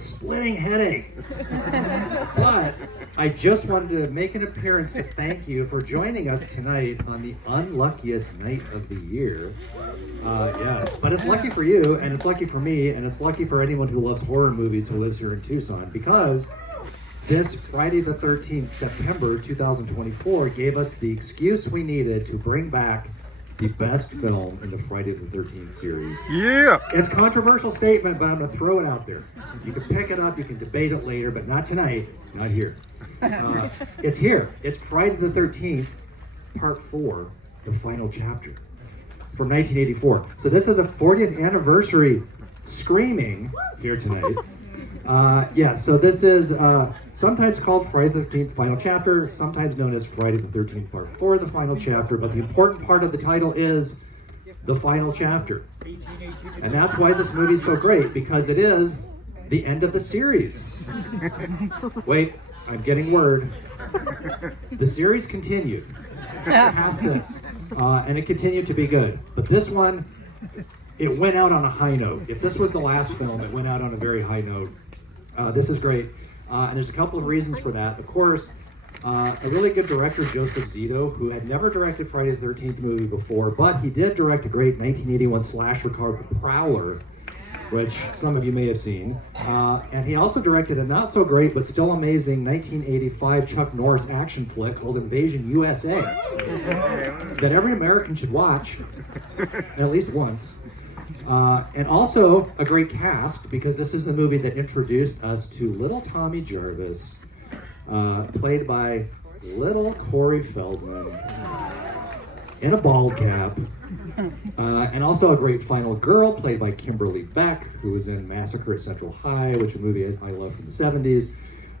splitting headache. But I just wanted to make an appearance to thank you for joining us tonight on the unluckiest night of the year. Yes, but it's lucky for you, and it's lucky for me, and it's lucky for anyone who loves horror movies who lives here in Tucson, because this Friday the 13th, September 2024, gave us the excuse we needed to bring back the best film in the Friday the 13th series. Yeah! It's a controversial statement, but I'm going to throw it out there. You can pick it up, you can debate it later, but not tonight, not here. It's here. It's Friday the 13th, Part 4, the final chapter, from 1984. So this is a 40th anniversary screening here tonight. So this is sometimes called Friday the 13th Final Chapter, sometimes known as Friday the 13th Part 4, the final chapter, but the important part of the title is the final chapter. And that's why this movie is so great, because it is the end of the series. Wait, I'm getting word. The series continued past this, and it continued to be good. But this one, it went out on a high note. If this was the last film, it went out on a very high note. This is great, and there's a couple of reasons for that. Of course, a really good director, Joseph Zito, who had never directed Friday the 13th movie before, but he did direct a great 1981 slasher called Prowler, which some of you may have seen. And he also directed a not so great but still amazing 1985 Chuck Norris action flick called Invasion USA that every American should watch at least once. And also a great cast, because this is the movie that introduced us to little Tommy Jarvis, played by little Corey Feldman in a bald cap. And also a great final girl played by Kimberly Beck, who was in Massacre at Central High, which is a movie I love from the 70s.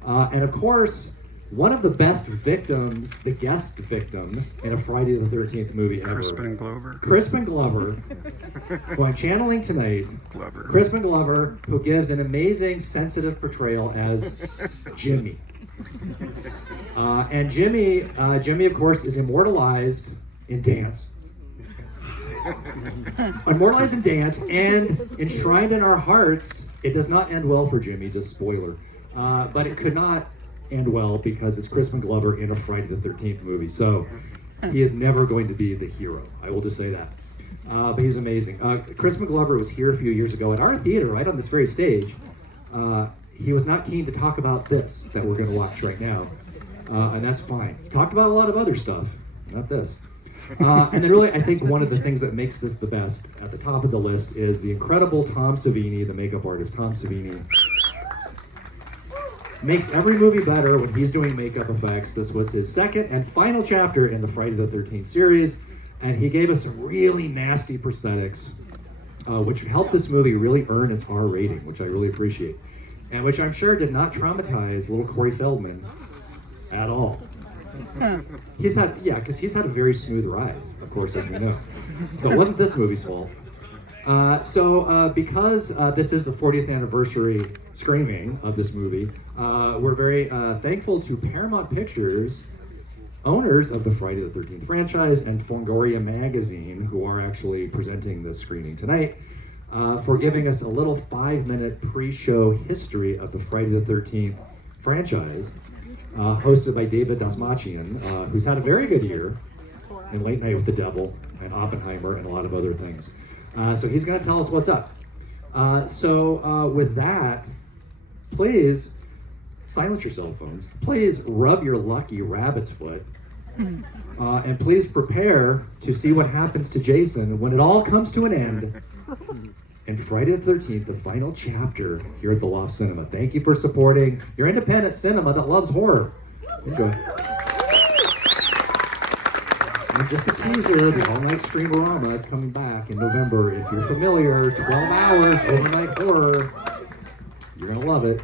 And of course, one of the best victims, the guest victim in a Friday the 13th movie ever. Crispin Glover. Crispin Glover, who I'm channeling tonight. Glover. Crispin Glover, who gives an amazing, sensitive portrayal as Jimmy. And Jimmy, of course, is immortalized in dance. Immortalized in dance and enshrined in our hearts. It does not end well for Jimmy, just spoiler. But it could not end well because it's Crispin Glover in a Friday the 13th movie. So he is never going to be the hero. I will just say that. But he's amazing. Crispin Glover was here a few years ago at our theater, right on this very stage. He was not keen to talk about this that we're going to watch right now. And that's fine. He talked about a lot of other stuff, not this. And then really, I think one of the things that makes this the best at the top of the list is the incredible Tom Savini, the makeup artist, Tom Savini. Makes every movie better when he's doing makeup effects. This was his second and final chapter in the Friday the 13th series, and he gave us some really nasty prosthetics, which helped this movie really earn its R rating, which I really appreciate, and which I'm sure did not traumatize little Corey Feldman at all. He's had a very smooth ride, of course, as we know. So it wasn't this movie's fault. Because this is the 40th anniversary screening of this movie, we're very thankful to Paramount Pictures, owners of the Friday the 13th franchise, and Fangoria Magazine, who are actually presenting this screening tonight, for giving us a little 5-minute pre-show history of the Friday the 13th franchise, hosted by David Dasmachian, who's had a very good year in Late Night with the Devil and Oppenheimer and a lot of other things. So he's going to tell us what's up. With that, please silence your cell phones. Please rub your lucky rabbit's foot. And please prepare to see what happens to Jason when it all comes to an end. And Friday the 13th, the final chapter here at the Loft Cinema. Thank you for supporting your independent cinema that loves horror. Enjoy. And just a teaser, the all-night Screamorama is coming back in November. If you're familiar, 12 hours, overnight horror. You're going to love it.